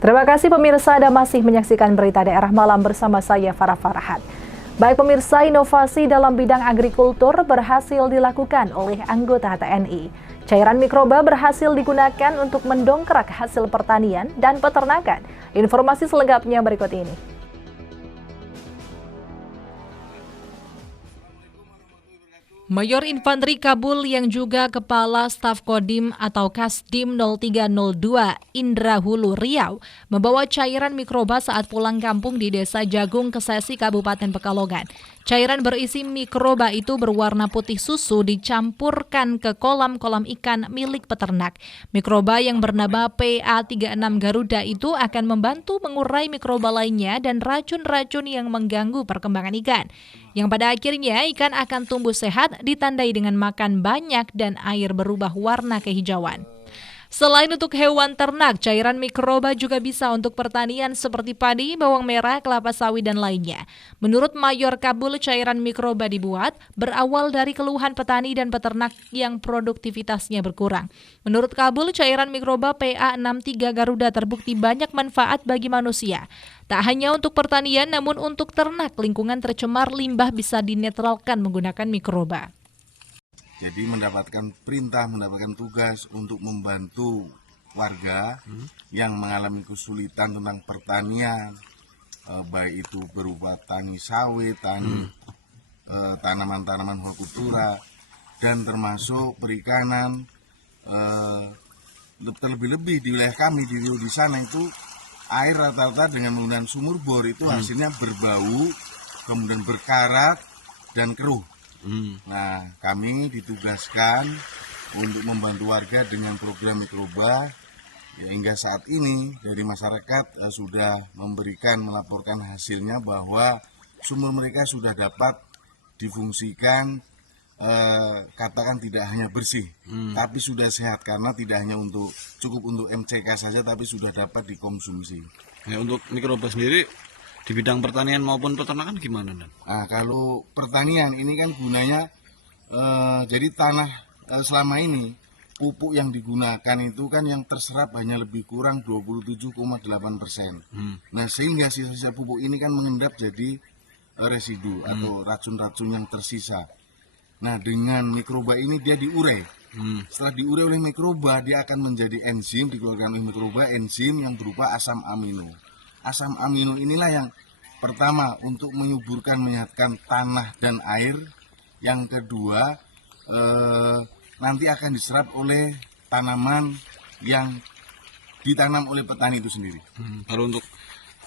Terima kasih pemirsa, Anda masih menyaksikan Berita Daerah Malam bersama saya Farah Farahat. Baik pemirsa, inovasi dalam bidang agrikultur berhasil dilakukan oleh anggota TNI. Cairan mikroba berhasil digunakan untuk mendongkrak hasil pertanian dan peternakan. Informasi selengkapnya berikut ini. Mayor Infanteri Kabul yang juga Kepala Staf Kodim atau Kasdim 0302 Indra Hulu Riau membawa cairan mikroba saat pulang kampung di Desa Jagung Kesesi Kabupaten Pekalongan. Cairan berisi mikroba itu berwarna putih susu dicampurkan ke kolam-kolam ikan milik peternak. Mikroba yang bernama PA36 Garuda itu akan membantu mengurai mikroba lainnya dan racun-racun yang mengganggu perkembangan ikan. Yang pada akhirnya ikan akan tumbuh sehat ditandai dengan makan banyak dan air berubah warna kehijauan. Selain untuk hewan ternak, cairan mikroba juga bisa untuk pertanian seperti padi, bawang merah, kelapa sawit, dan lainnya. Menurut Mayor Kabul, cairan mikroba dibuat berawal dari keluhan petani dan peternak yang produktivitasnya berkurang. Menurut Kabul, cairan mikroba PA63 Garuda terbukti banyak manfaat bagi manusia. Tak hanya untuk pertanian, namun untuk ternak, lingkungan tercemar limbah bisa dinetralkan menggunakan mikroba. Jadi mendapatkan tugas untuk membantu warga yang mengalami kesulitan tentang pertanian, baik itu berupa tani sawit, tanaman-tanaman hortikultura, dan termasuk perikanan. Terlebih-lebih di wilayah kami di sana itu air rata-rata dengan menggunakan sumur bor itu hasilnya berbau, kemudian berkarat dan keruh. Nah, kami ditugaskan untuk membantu warga dengan program mikroba. Hingga saat ini dari masyarakat sudah melaporkan hasilnya bahwa sumur mereka sudah dapat difungsikan, katakan tidak hanya bersih, tapi sudah sehat karena tidak hanya cukup untuk MCK saja, tapi sudah dapat dikonsumsi. Ya, untuk mikroba sendiri di bidang pertanian maupun peternakan gimana, Dan? Nah, kalau pertanian ini kan gunanya jadi tanah selama ini pupuk yang digunakan itu kan yang terserap hanya lebih kurang 27,8%. Nah, sehingga sisa-sisa pupuk ini kan mengendap jadi residu atau racun-racun yang tersisa. Nah, dengan mikroba ini dia diurai. Setelah diurai oleh mikroba, dia akan menjadi enzim, dikeluarkan oleh mikroba enzim yang berupa asam amino. Asam amino inilah yang pertama untuk menyuburkan, menyehatkan tanah dan air. Yang kedua, nanti akan diserap oleh tanaman yang ditanam oleh petani itu sendiri. Kalau untuk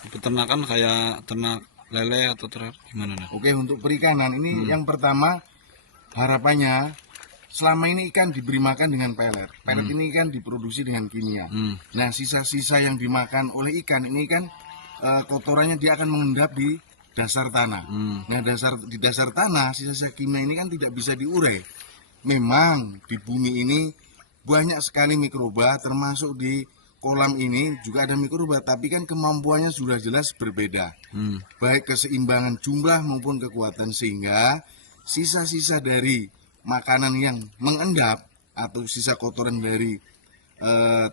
peternakan kayak ternak lele atau ternak gimana? Oke, untuk perikanan ini yang pertama harapannya selama ini ikan diberi makan dengan pelet. Pelet ini kan diproduksi dengan kimia. Nah, sisa-sisa yang dimakan oleh ikan ini kan kotorannya dia akan mengendap di dasar tanah. Nah, di dasar tanah sisa-sisa kimia ini kan tidak bisa diurai. Memang di bumi ini banyak sekali mikroba, termasuk di kolam ini juga ada mikroba, tapi kan kemampuannya sudah jelas berbeda. Baik keseimbangan jumlah maupun kekuatan, sehingga sisa-sisa dari makanan yang mengendap atau sisa kotoran dari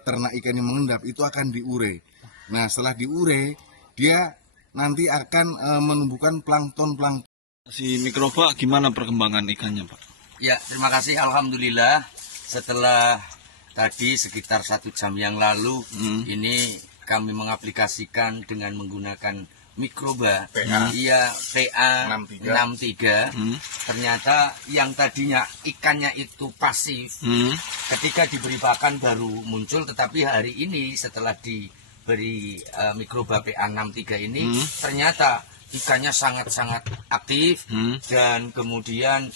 ternak ikan yang mengendap itu akan diurai. Nah, setelah diurai, dia nanti akan menumbuhkan plankton. Si mikroba gimana perkembangan ikannya, Pak? Ya, terima kasih. Alhamdulillah setelah tadi sekitar 1 jam yang lalu ini kami mengaplikasikan dengan menggunakan mikroba PA63. Ternyata yang tadinya ikannya itu pasif, ketika diberi pakan baru muncul, tetapi hari ini setelah diberi mikroba PA63 ini ternyata ikannya sangat-sangat aktif dan kemudian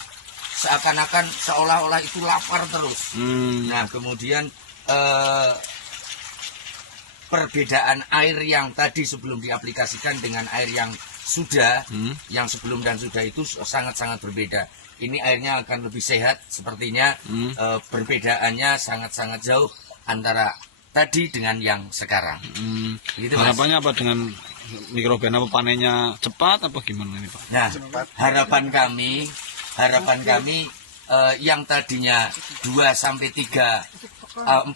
seakan-akan seolah-olah itu lapar terus. Nah, kemudian perbedaan air yang tadi sebelum diaplikasikan dengan air yang sudah, yang sebelum dan sudah itu sangat-sangat berbeda. Ini airnya akan lebih sehat sepertinya. Perbedaannya sangat-sangat jauh antara tadi dengan yang sekarang. Gitu, harapannya apa dengan mikroba? Apa panennya cepat apa gimana ini, Pak? Nah, harapan kami yang tadinya 2 sampai 4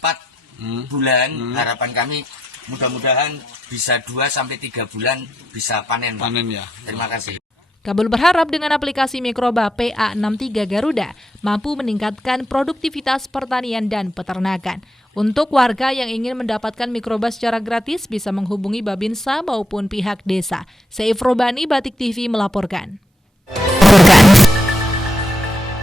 bulan, harapan kami mudah-mudahan bisa 2-3 bulan bisa panen, Pak. Panen ya. Terima kasih. Kabul berharap dengan aplikasi mikroba PA63 Garuda mampu meningkatkan produktivitas pertanian dan peternakan. Untuk warga yang ingin mendapatkan mikroba secara gratis bisa menghubungi Babinsa maupun pihak desa. Seif Robani, Batik TV melaporkan.